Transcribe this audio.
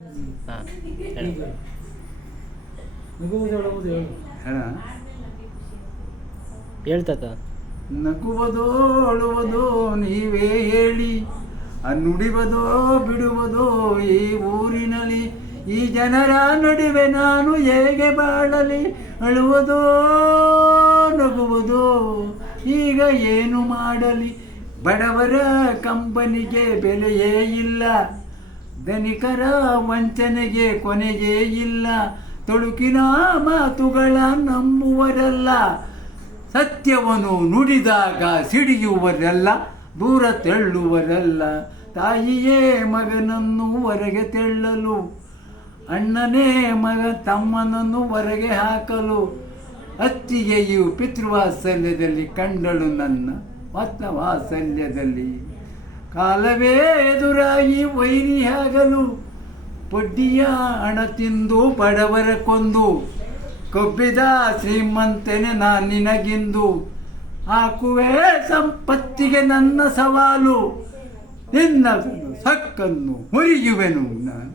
ಹಾಂ ಹೇಳ ಹೇಳ್ತತ ನಗುವುದೋ ಅಳುವುದೋ ನೀವೇ ಹೇಳಿ, ನುಡಿವದೋ ಬಿಡುವುದೋ ಈ ಊರಿನಲ್ಲಿ, ಈ ಜನರ ನಡುವೆ ನಾನು ಹೇಗೆ ಬಾಳಲಿ, ಅಳುವುದೋ ನಗುವುದೋ ಈಗ ಏನು ಮಾಡಲಿ, ಬಡವರ ಕಂಪನಿಗೆ ಬೆಲೆಯೇ ಇಲ್ಲ, ಧನಿಕರ ವಂಚನೆಗೆ ಕೊನೆಯೇ ಇಲ್ಲ, ತೊಡುಕಿನ ಮಾತುಗಳ ನಂಬುವರಲ್ಲ, ಸತ್ಯವನ್ನು ನುಡಿದಾಗ ಸಿಡಿಯುವರೆಲ್ಲ, ದೂರ ತೆಳ್ಳುವರೆಲ್ಲ, ತಾಯಿಯೇ ಮಗನನ್ನು ಹೊರಗೆ ತೆಳ್ಳಲು, ಅಣ್ಣನೇ ಮಗ ತಮ್ಮನನ್ನು ಹೊರಗೆ ಹಾಕಲು, ಅತ್ತಿಗೆಯು ಪಿತೃವಾತ್ಸಲ್ಯದಲ್ಲಿ ಕಂಡಳು ನನ್ನ ವಾತ್ಸಲ್ಯದಲ್ಲಿ, ಕಾಲವೇ ಎದುರಾಗಿ ವೈರಿಯಾಗಲು, ಬಡ್ಡಿಯ ಹಣ ತಿಂದು ಬಡವರ ಕೊಂದು, ಕೊಬ್ಬಿದ ಶ್ರೀಮಂತನೆ ನಿನಗಿಂದು, ಹಾಕುವೆ ಸಂಪತ್ತಿಗೆ ನನ್ನ ಸವಾಲು, ನಿನ್ನ ಸಕ್ಕನ್ನು ಮುರಿಯುವೆನು ನಾನು.